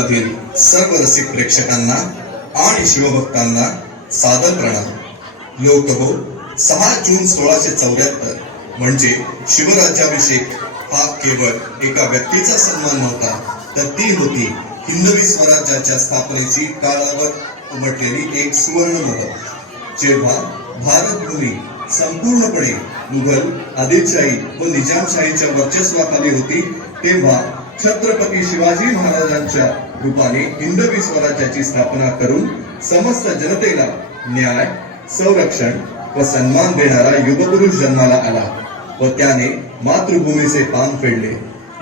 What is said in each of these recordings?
मधील सर्व रसिक प्रेक्षकांना आणि शिवभक्तांना सादर प्रणाम। लोक हो, 6 जून 1674 म्हणजे शिवराज्याभिषेक हा केवळ एका व्यक्तीचा सन्मान नव्हता, तर ती होती हिंदवी स्वराज्याच्या स्थापनेची काळावर उमटलेली एक सुवर्ण मोहर। जेव्हा भारतभूमी संपूर्णपणे मुघल, आदिलशाही व निजामशाहीच्या वर्चस्वाखाली होती, तेव्हा छत्रपती शिवाजी महाराजांच्या रूपाने हिंदवी स्वराज्याची स्थापना करून समस्त जनतेला न्याय, संरक्षण व सन्मान देणारा युगपुरुष जन्माला आला व त्याने मातृभूमीचे पान फेडले।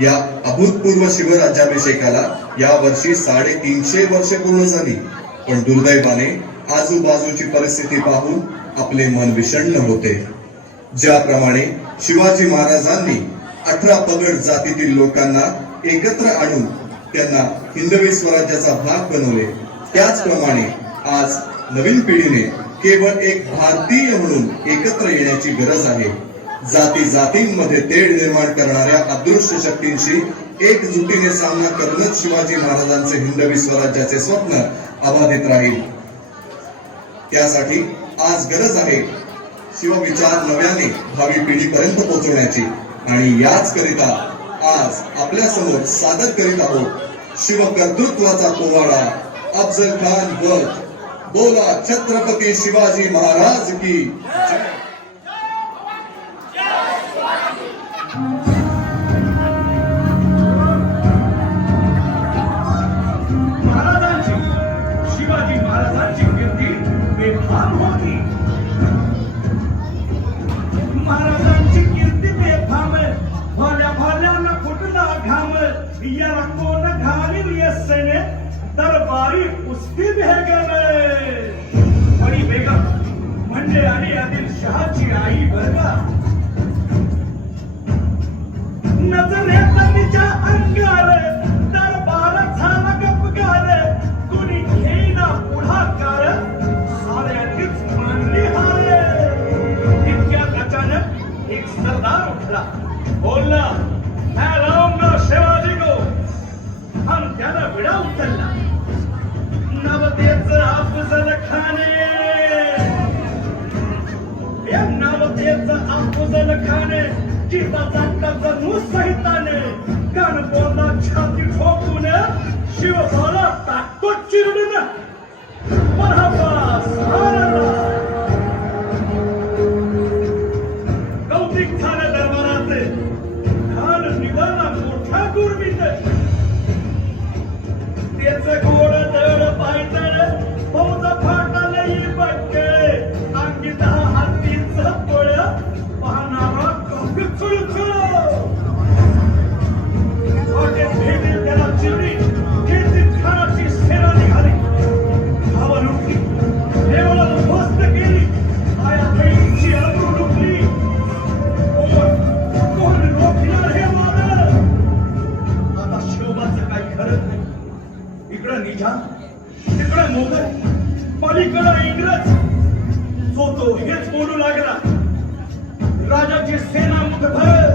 या अभूतपूर्व शिवराज्याभिषेकाला या वर्षी 350 वर्ष पूर्ण झाली, पण दुर्दैवाने आजूबाजूची परिस्थिती पाहून आपले मन विषण्ण होते। ज्याप्रमाणे शिवाजी महाराजांनी 18 पगड जातीतील लोकांना एकत्र आणून त्यांना हिंदवी स्वराज्याचा भाग बनवले, त्याचप्रमाणे आज नवीन पिढीने केवळ एक भारतीय म्हणून एकत्र येण्याची गरज आहे। जाती जातींमध्ये तेढ निर्माण करणाऱ्या अदृश्य शक्तींशी एकजुटीने सामना करूनच शिवाजी महाराजांचे हिंदवी स्वराज्याचे स्वप्न अबाधित राहील। त्यासाठी आज गरज आहे शिवविचार नव्याने भावी पिढीपर्यंत पोहोचवण्याची, आणि याच करिता आज आपल्या समोर सादर करीत आहोत शिवकर्तृत्वाचा पोवाडा अफजल खान वध। बोला छत्रपती शिवाजी महाराज की जय। शिवाजी महाराजांची कीर्ती बेफाम होती। महाराजांची कीर्ती बेफाम, भल्या भल्याला फुटला घाम, याला कोण घालील येसेने दरबारी कुस्ती भेगले। बडी बेगम म्हणजे आणि आदिलशहाची आई बरगा, नजरेत तिच्या अंगार दरबार झाला गपगार, कुणी घेईना पुढाकार, साऱ्यांनीच मानली हार। इतक्यात अचानक एक सरदार उठला, बोलला, मैं लाऊंगा शिवाजी को। हम त्यानं विडा उचलला, नवतेचं अफजल खाने, या नवतेचं अफजल खाने जीवाचा जणू सहिताने, कान बोलला छाती ठोकून, शिवभाला टाकतो चिरडून, मरहबा सारला। कौतिक झालं दरबाराचे, खान निघाला मोठा गुरमीत, त्याचं गोड दड पायदळ, फौज फाटाला येईल बटके, अंगी 10 हातीचं पळ, पाहणारा कपी चुळचुळ, वाटेत भेटेल त्याला चिरडी, घेतली खानाची सेना निघाली, धावा लुटली, देवाला ध्वस्त केली, आयाबाईंची अब्रू लुटली। कोण रोखणार हे वादळ? आता शिवबाचं काही खरं नाही। इकडं निजाम, तिकडं मोगल, पलीकडं इंग्रज, जो तो हेच बोलू लागला। राजाची सेना मुठभर,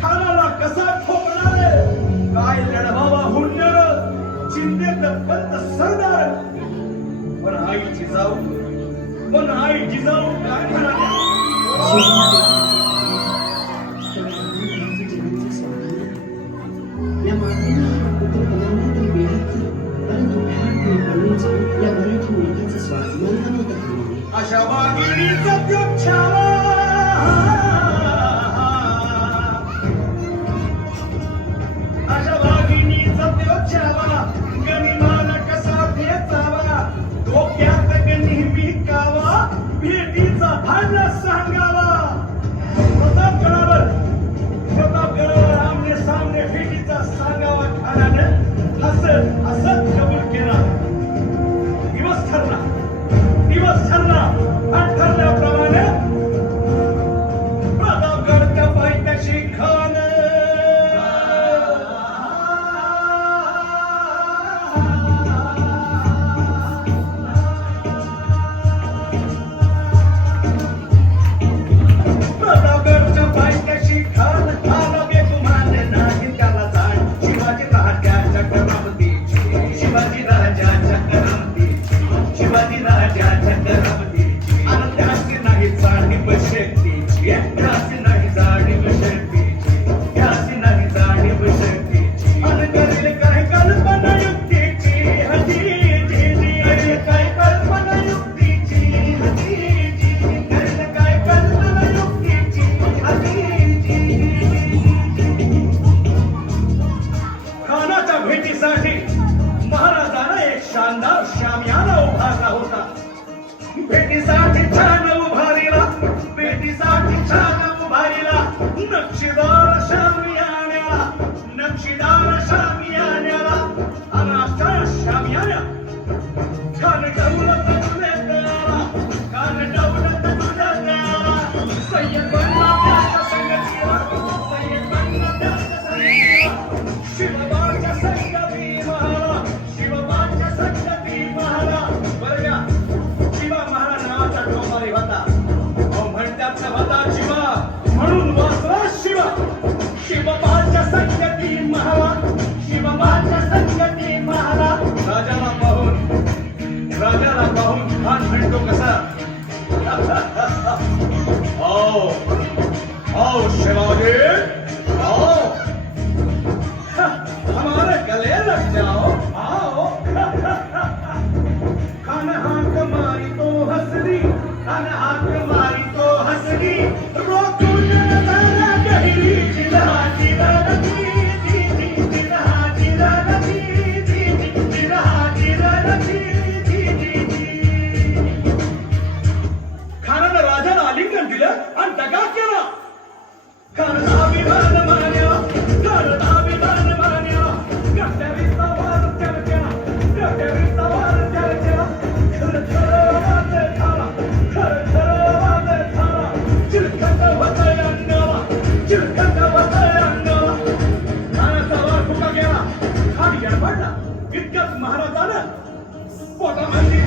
खानाला कसा ठोकणार, काय लढवावा हुंडर, चिंतेत बंद सरदार। पण आई जिजाऊ काय म्हणाल्या? या मातेला हा पुत्र बनवला तरी वेळात, परंतु ठाण बनवून या मराठी मुलगाचं स्वाभिमान नव्हतं। अशा वाघिणीचा त्योग छावा, अशा वाघिणीचा त्योग छावा, गनिमान कसा भेचावा, डोक्यात नेहमी कावा, भेटीचा भांडला सांगावा। प्रतापगडावर आमने सामने भेटीचा सांगावा, खानानं हसत हसत कबूल केला। दिवस ठरला आणि ठरल्याप्रमाणे प्रतापगडच्या पायथ्याशी खान आला बेगुमान नाही त्याला जाण, शिवाजी राहत्या चक्रवर्तीची शामियाना उभारला होता. भेटीसाठी छान उभारीला, भेटीसाठी छान उभारीला नक्षीदार शामियान्याला, नक्षीदार शामियान्याला. आणि अशा शामियान्या कान डवलत तुझ्या गळ्याला, कान डवलत तुझ्या गळ्याला. सय्यद बनला त्याच्या संगतीला, सय्यद बनला त्याच्या संगतीला. शिवबाच्या संगती महाला, शिवबाच्या संगती महाला. बरं का, शिवा महाराजाचा डोंबारी होता. अहो म्हणतात ना होता शिवा, म्हणून वाचला शिवा. शिवबाच्या संगती महाला, शिवबाच्या संगती महाला. राजाला पाहून खान म्हणतो कसा, आओ आओ शिवाजी, आओ हमारे गले लग जाओ, आओ. खान हाक मारी तो हसली, खान हाक मारी तो हसली. रोकू जरा गहिरी जिला जिला नदी, जिला जिला नदी, जिला जिला नदी. खानानं राजाला आलिंगन दिलं आणि दगा केला. खानाचा अभिमान मान्या, खानाचा अभिमान मान्या. गट्ट्यारीचा वार चर्चा, गट्ट्यारीचा वार चर्चा. खरखर वाजत झाला, खरखर वाजत झाला. चिलखत होतंय अंगाला, चिलखत होतंय अंगाला. खानाचा वार फुका गेला, खान गडबडला. इतक्यात महाराजानं पोटामध्ये